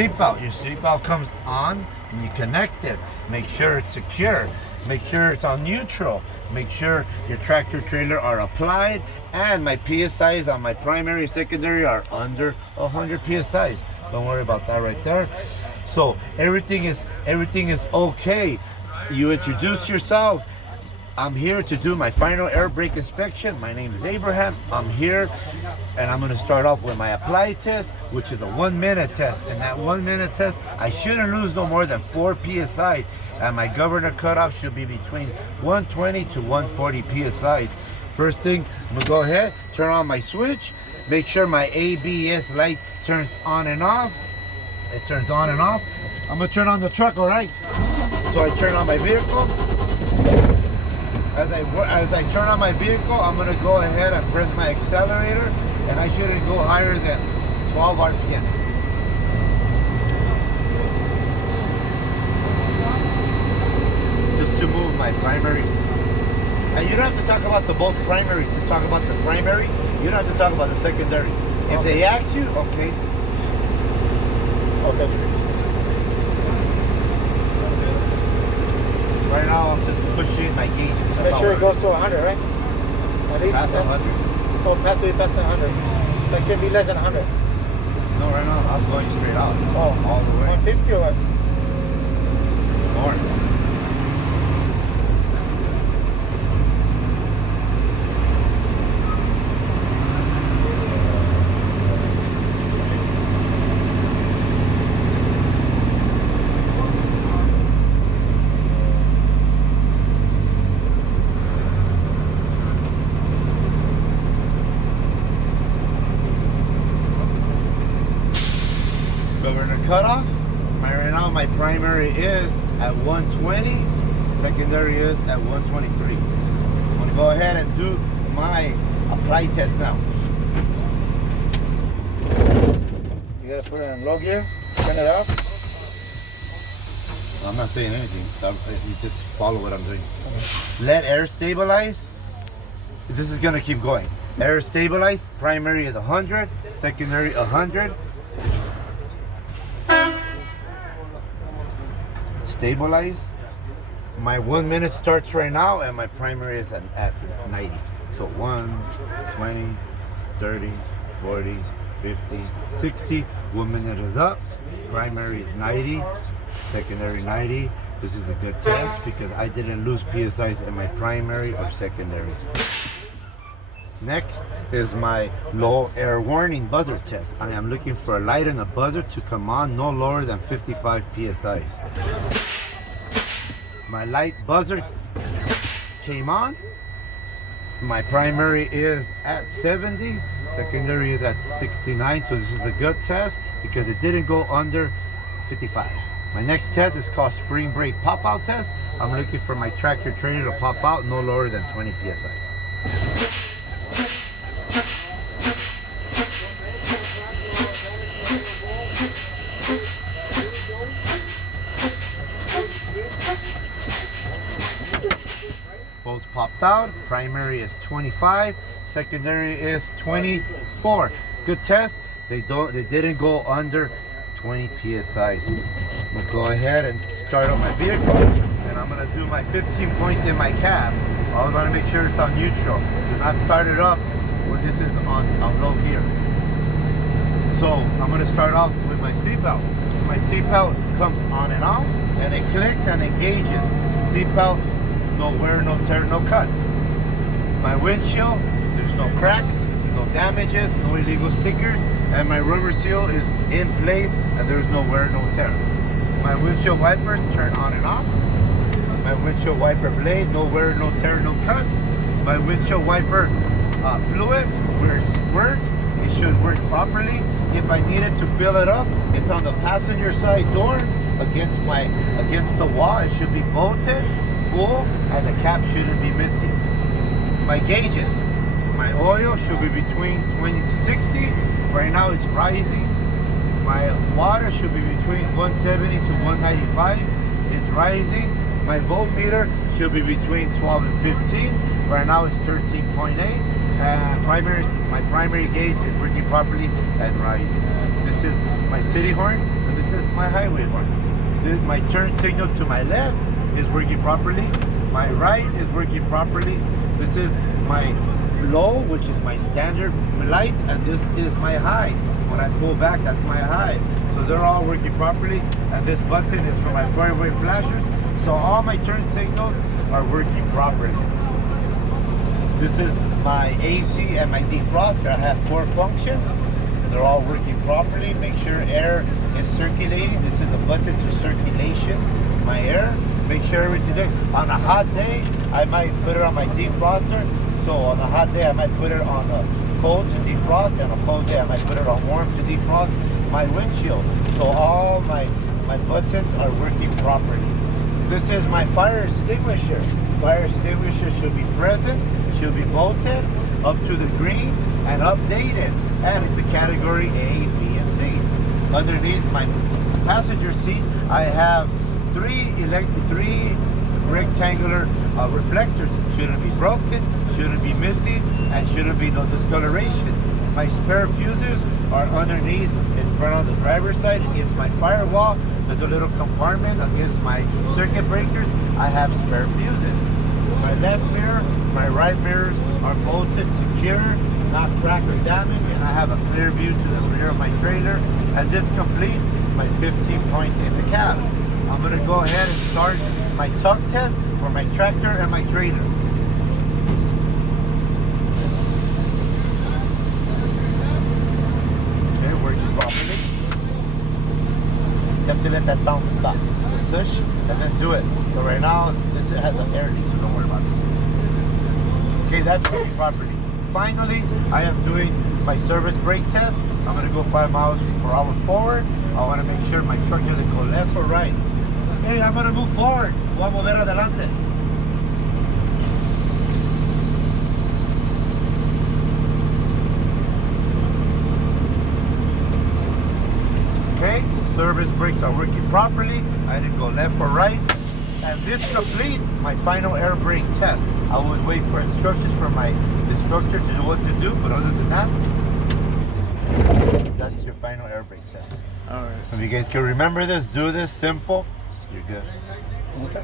seatbelt. Your seatbelt comes on and you connect it. Make sure it's secure. Make sure it's on neutral. Make sure your tractor trailer are applied, and my PSIs on my primary and secondary are under 100 PSIs. Don't worry about that right there. So everything is okay. You introduce yourself. I'm here to do my final air brake inspection. My name is Abraham. I'm here, and I'm going to start off with my apply test, which is a 1-minute test. And that 1-minute test, I shouldn't lose no more than 4 PSI, and my governor cutoff should be between 120 to 140 PSI. First thing, I'm going to go ahead, turn on my switch, make sure my ABS light turns on and off. It turns on and off. I'm going to turn on the truck, all right? So I turn on my vehicle. As I turn on my vehicle, I'm going to go ahead and press my accelerator, and I shouldn't go higher than 12 RPMs. Just to move my primaries. And you don't have to talk about the both primaries, just talk about the primary. You don't have to talk about the secondary. If they ask you, okay. Okay. Right now, I'm just pushing my gauges. Make sure it goes to 100, right? At least past 100. Oh, it has to be past 100. That can be less than 100. No, right now, I'm going straight out. Oh, all the way. 150 or what? More. Governor cutoff. Right now my primary is at 120, secondary is at 123. I'm going to go ahead and do my apply test now. You gotta put it in low gear, turn it off. I'm not saying anything. You just follow what I'm doing. Okay. Let air stabilize. This is going to keep going. Air stabilize. Primary is 100, secondary 100. Stabilize. My 1 minute starts right now, and my primary is at 90. So 1, 20, 30, 40, 50, 60. 1 minute is up. Primary is 90. Secondary 90. This is a good test because I didn't lose PSIs in my primary or secondary. Next is my low air warning buzzer test. I am looking for a light and a buzzer to come on no lower than 55 PSI. My light buzzer came on. My primary is at 70. Secondary is at 69. So this is a good test because it didn't go under 55. My next test is called spring brake pop-out test. I'm looking for my tractor trailer to pop out no lower than 20 PSI. Both popped out. Primary is 25. Secondary is 24. Good test. They didn't go under 20 PSI. I'm gonna go ahead and start up my vehicle, and I'm gonna do my 15 point in my cab. I want to make sure it's on neutral. Do not start it up when this is on low gear. So I'm gonna start off with my seatbelt. My seatbelt comes on and off, and it clicks and engages. Seatbelt, no wear, no tear, no cuts. My windshield, there's no cracks, no damages, no illegal stickers, and my rubber seal is in place, and there's no wear, no tear. My windshield wipers turn on and off. My windshield wiper blade, no wear, no tear, no cuts. My windshield wiper fluid, where it squirts, it should work properly. If I needed to fill it up, it's on the passenger side door against the wall. It should be bolted full, and the cap shouldn't be missing. My gauges, my oil should be between 20 to 60. Right now it's rising. My water should be between 170 to 195. It's rising. My voltmeter should be between 12 and 15. Right now it's 13.8. My primary gauge is working properly and rising. This is my city horn, and this this is my highway horn. My turn signal to my left is working properly. My right is working properly. This is my low, which is my standard lights, and this is my high. When I pull back, that's my high. So they're all working properly, and this button is for my four-way flashers. So all my turn signals are working properly. This is my AC and my defroster. I have 4 functions. They're all working properly. Make sure air is circulating. This is a button to circulation, my air. Make sure everything there. On a hot day, I might put it on my defroster. So on a hot day, I might put it on a cold to defrost, and on a cold day, I might put it on warm to defrost my windshield. So all my buttons are working properly. This is my fire extinguisher. Fire extinguisher should be present, should be bolted up to the green and updated. And it's a category A, B, and C. Underneath my passenger seat, I have 3 rectangular reflectors. Shouldn't be broken, shouldn't be missing, and shouldn't be no discoloration. My spare fuses are underneath in front on the driver's side against my firewall. There's a little compartment against my circuit breakers. I have spare fuses. My left mirror, my right mirrors are bolted secure, not cracked or damaged, and I have a clear view to the rear of my trailer. And this completes my 15-point in the cab. I'm gonna go ahead and start my tuck test for my tractor and my trailer. Okay, working properly. You have to let that sound stop. Push and then do it. So right now, this has an air leak, so don't worry about it. Okay, that's working properly. Finally, I am doing my service brake test. I'm gonna go 5 miles per hour forward. I wanna make sure my truck doesn't go left or right. Hey, I'm gonna move forward. Voy a mover adelante. Okay, service brakes are working properly. I didn't go left or right. And this completes my final air brake test. I would wait for instructions from my instructor to do what to do, but other than that, that's your final air brake test. All right. So if you guys can remember this, do this, simple, you're good. Okay.